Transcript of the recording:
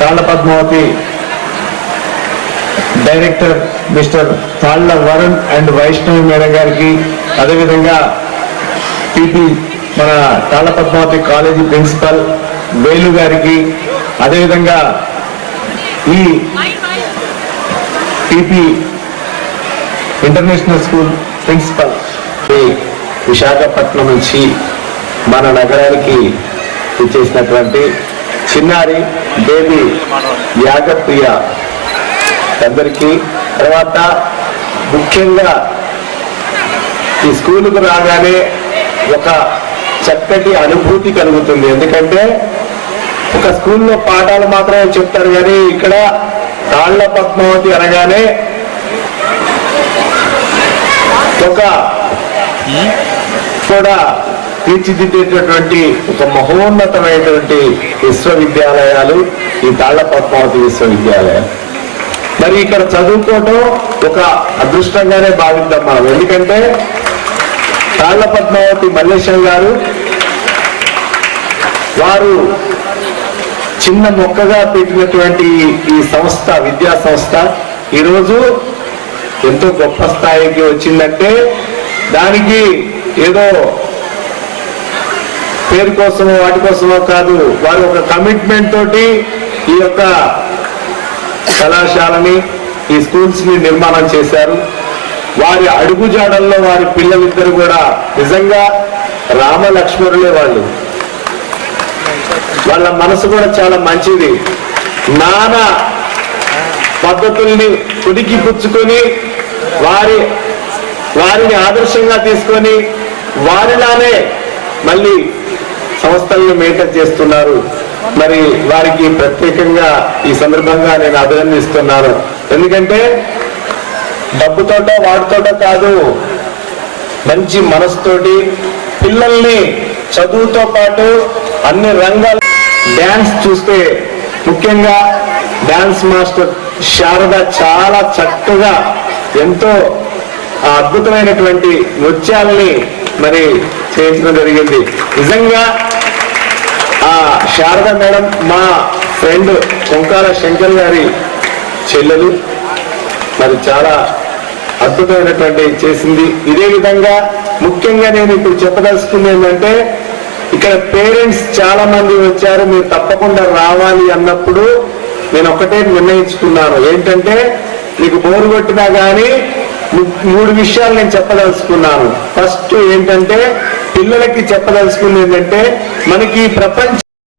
తాళ్ల Padmavati director mister తాళ్ల Varun and Vaishnavi madam గారికి, అదేవిధంగా పీపీ మన తాళ్ల పద్మావతి కాలేజీ ప్రిన్సిపల్ వేలు గారికి, అదేవిధంగా ఈ PP international school principal Visakhapatnam నుంచి మన నగరానికి ఇచ్చేసినటువంటి చిన్నారి బేబీ యాగప్రియ అందరికీ, తర్వాత ముఖ్యంగా ఈ స్కూలుకు రాగానే ఒక చక్కటి అనుభూతి కలుగుతుంది. ఎందుకంటే ఒక స్కూల్లో పాఠాలు మాత్రమే చెప్తారు, కానీ ఇక్కడ తాళ్ల పద్మావతి అనగానే ఒక కూడా తీర్చిదిద్దేటటువంటి ఒక మహోన్నతమైనటువంటి విశ్వవిద్యాలయాలు ఈ తాళ్ల పద్మావతి విశ్వవిద్యాలయం. మరి ఇక్కడ చదువుకోవటం ఒక అదృష్టంగానే భావిద్దాం మనం. ఎందుకంటే తాళ్ల పద్మావతి మల్లేశం గారు వారు చిన్న మొక్కగా పెట్టినటువంటి ఈ సంస్థ, విద్యా సంస్థ ఈరోజు ఎంతో గొప్ప స్థాయికి వచ్చిందంటే దానికి ఏదో పేరు కోసమో వాటి కోసమో కాదు, వారు ఒక కమిట్మెంట్ తోటి ఈ యొక్క కళాశాలని, ఈ స్కూల్స్ ని నిర్మాణం చేశారు. వారి అడుగుజాడల్లో వారి పిల్లలిద్దరు కూడా నిజంగా రామ లక్ష్మణులే. వాళ్ళ మనసు కూడా చాలా మంచిది. నానా పద్ధతుల్ని ఉడికి పుచ్చుకొని వారిని ఆదర్శంగా తీసుకొని వారిలానే మళ్ళీ సంస్థలను మెయింటైన్ చేస్తున్నారు. మరి వారికి ప్రత్యేకంగా ఈ సందర్భంగా నేను అభినందిస్తున్నాను. ఎందుకంటే డబ్బుతోట వాటితోట కాదు, మంచి మనసుతోటి పిల్లల్ని చదువుతో పాటు అన్ని రంగాలు, డాన్స్ చూస్తే ముఖ్యంగా డాన్స్ మాస్టర్ శారద చాలా చక్కగా ఎంతో అద్భుతమైనటువంటి నృత్యాలని మరి చేయించడం జరిగింది. నిజంగా ఆ శారద మేడం మా ఫ్రెండ్ కొంకాల శంకర్ గారి చెల్లెలు, మరి చాలా అద్భుతమైనటువంటి చేసింది. ఇదే విధంగా ముఖ్యంగా నేను ఇప్పుడు చెప్పదలుచుకుంది ఏంటంటే, ఇక్కడ పేరెంట్స్ చాలా మంది వచ్చారు, మీరు తప్పకుండా రావాలి అన్నప్పుడు నేను ఒకటే నిర్ణయించుకున్నాను. ఏంటంటే మీకు బోరు కొట్టినా కానీ 3 విషయాలు నేను చెప్పదలుచుకున్నాను. ఫస్ట్ ఏంటంటే పిల్లలకి చెప్పదలుచుకుంది ఏంటంటే, మనకి ప్రపంచ